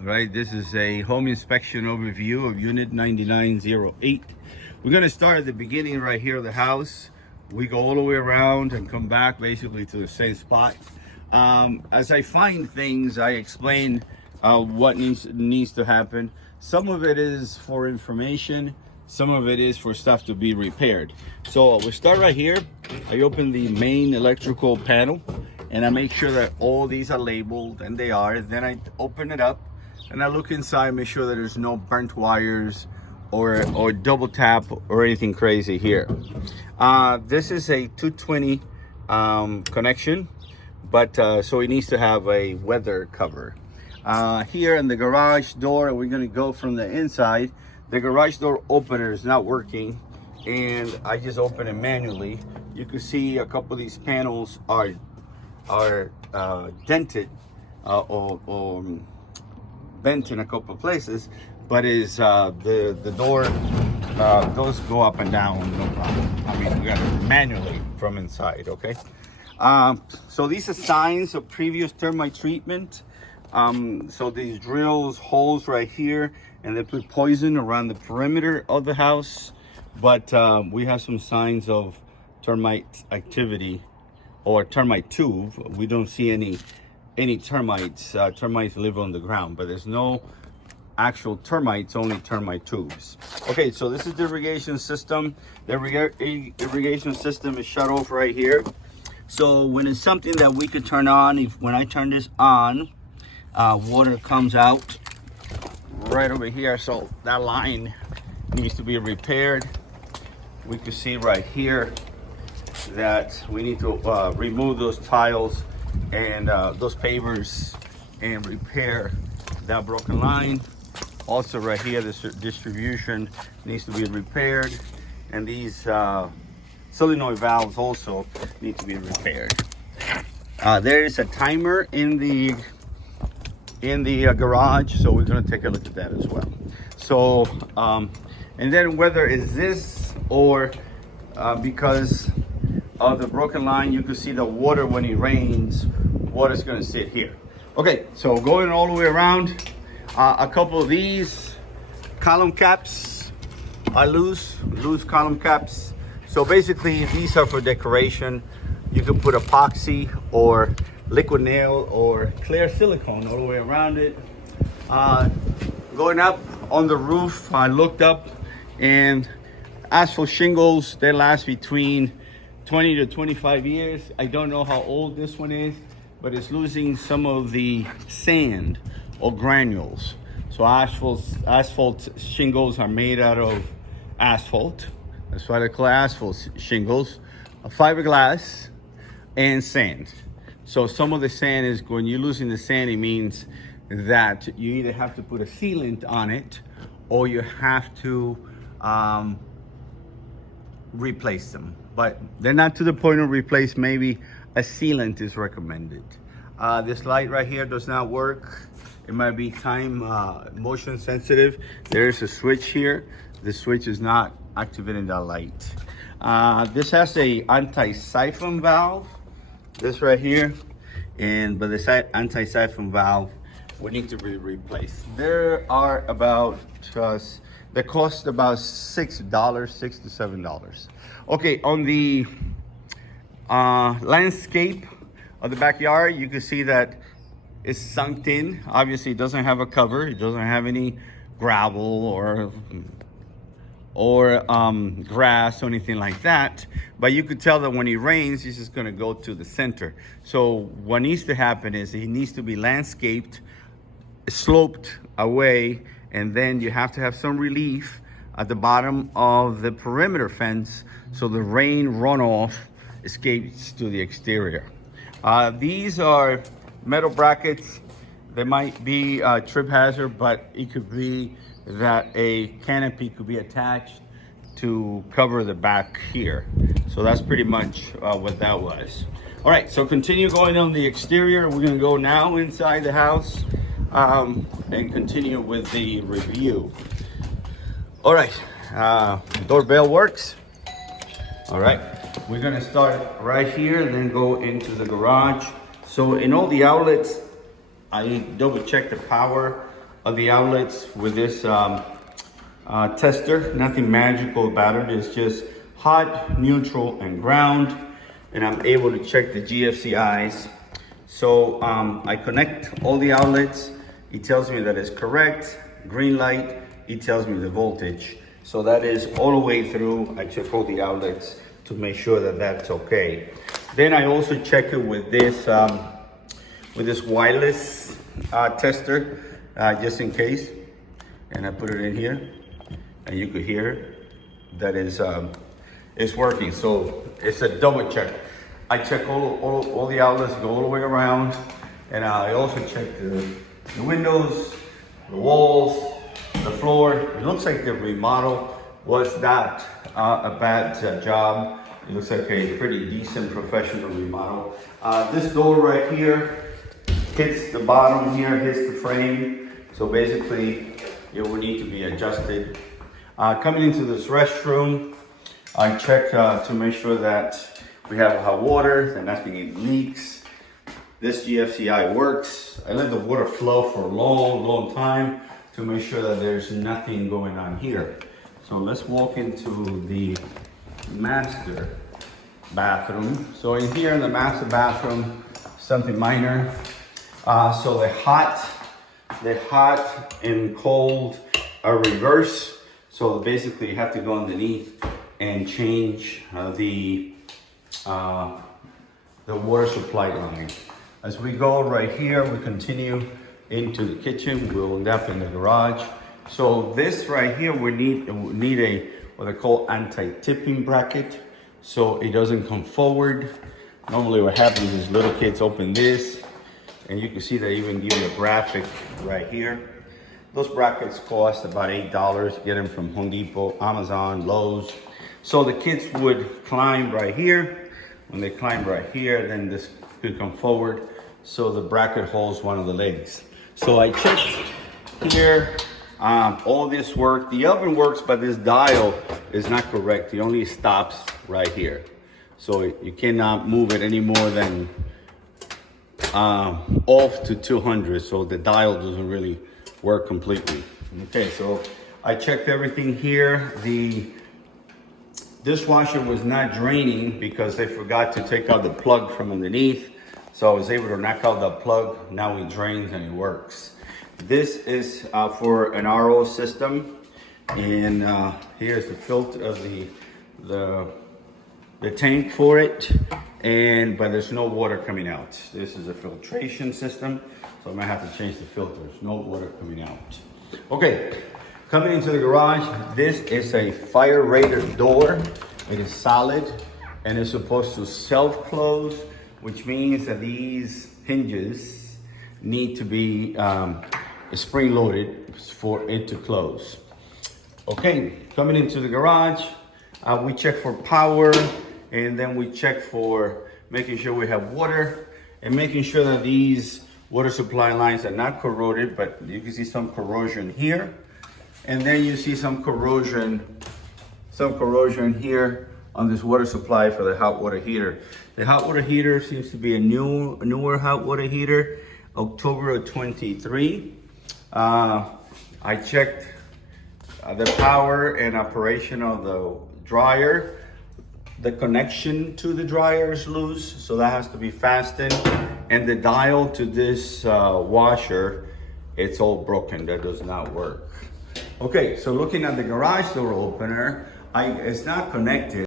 Right, this is a home inspection overview of Unit 9908. We're going to start at the beginning right here of the house. We go all the way around and come back basically to the same spot. As I find things, I explain what needs to happen. Some of it is for information, some of it is for stuff to be repaired. So we start right here. I open the main electrical panel and I make sure that all these are labeled, and they are. Then I open it up and I look inside, make sure that there's no burnt wires or double tap or anything crazy here. This is a 220 connection, but so it needs to have a weather cover. Here in the garage door, we're gonna go from the inside. The garage door opener is not working, and I just open it manually. You can see a couple of these panels are dented or bent in a couple of places, but is the door those go up and down, no problem. I mean, we got it manually from inside. Okay, so these are signs of previous termite treatment. So these drills holes right here, and they put poison around the perimeter of the house, but we have some signs of termite activity or termite tube. We don't see any termites. Termites live on the ground, but there's no actual termites, only termite tubes. Okay, so this is the irrigation system. The irrigation system is shut off right here. So when it's something that we could turn on, when I turn this on, water comes out right over here. So that line needs to be repaired. We can see right here that we need to remove those tiles and those pavers and repair that broken line. Also right here, this distribution needs to be repaired, and these solenoid valves also need to be repaired. There is a timer in the garage, so we're going to take a look at that as well. So and then whether it's this or because of the broken line, you can see the water when it rains, water's going to sit here. Okay, so going all the way around, a couple of these column caps are loose column caps. So basically these are for decoration. You can put epoxy or liquid nail or clear silicone all the way around it. Going up on the roof, I looked up, and asphalt shingles, they last between 20 to 25 years. I don't know how old this one is, but it's losing some of the sand or granules. So asphalt shingles are made out of asphalt. That's why they call asphalt shingles, fiberglass, and sand. So some of the sand is, when you're losing the sand, it means that you either have to put a sealant on it or you have to replace them. But they're not to the point of replace. Maybe a sealant is recommended. This light right here does not work. It might be time motion sensitive. There's a switch here. The switch is not activating that light. This has a anti-siphon valve, this right here, but the anti-siphon valve would need to be replaced. There are about they cost about $6 to $7. Okay, on the landscape of the backyard, you can see that it's sunk in. Obviously, it doesn't have a cover. It doesn't have any gravel or grass or anything like that. But you could tell that when it rains, it's just gonna go to the center. So what needs to happen is it needs to be landscaped, sloped away, and then you have to have some relief at the bottom of the perimeter fence so the rain runoff escapes to the exterior. These are metal brackets. They might be a trip hazard, but it could be that a canopy could be attached to cover the back here. So that's pretty much what that was. All right, so continue going on the exterior. We're gonna go now inside the house and continue with the review. All right, doorbell works. All right, we're gonna start right here and then go into the garage. So in all the outlets, I double check the power of the outlets with this tester. Nothing magical about it. It's just hot, neutral, and ground. And I'm able to check the GFCIs. So I connect all the outlets. It tells me that it's correct. Green light, it tells me the voltage. So that is all the way through. I check all the outlets to make sure that that's okay. Then I also check it with this wireless tester, just in case. And I put it in here, and you could hear that it's working. So it's a double check. I check all the outlets, go all the way around, and I also check the windows, the walls, the floor. It looks like the remodel was not a bad job. It looks like a pretty decent professional remodel. This door right here hits the bottom here, hits the frame. So basically, it will need to be adjusted. Coming into this restroom, I check to make sure that we have hot water, that nothing leaks. This GFCI works. I let the water flow for a long time to make sure that there's nothing going on here. So let's walk into the master bathroom. So in here in the master bathroom, something minor. So the hot and cold are reversed. So basically you have to go underneath and change the water supply line. As we go right here, we continue into the kitchen. We'll end up in the garage. So this right here, we need a what they call anti-tipping bracket, so it doesn't come forward. Normally what happens is little kids open this, and you can see they even give you a graphic right here. Those brackets cost about $8. Get them from Home Depot, Amazon, Lowe's. So the kids would climb right here. When they climb right here, then this could come forward, so the bracket holds one of the legs. So I checked here. All this work. The oven works, but this dial is not correct. It only stops right here. So you cannot move it any more than off to 200. So the dial doesn't really work completely. Okay, so I checked everything here. The dishwasher was not draining because they forgot to take out the plug from underneath. So I was able to knock out the plug. Now it drains and it works. This is for an RO system, and here's the filter of the tank for it, but there's no water coming out. This is a filtration system, so I might have to change the filters. No water coming out. Okay, coming into the garage, this is a fire rated door. It is solid, and it's supposed to self-close, which means that these hinges need to be spring loaded for it to close. Okay, coming into the garage, we check for power, and then we check for making sure we have water and making sure that these water supply lines are not corroded, but you can see some corrosion here, and then you see some corrosion here on this water supply for the hot water heater. The hot water heater seems to be a newer hot water heater, October of 23. I checked the power and operation of the dryer. The connection to the dryer is loose, so that has to be fastened. And the dial to this washer, it's all broken. That does not work. Okay, so looking at the garage door opener, it's not connected.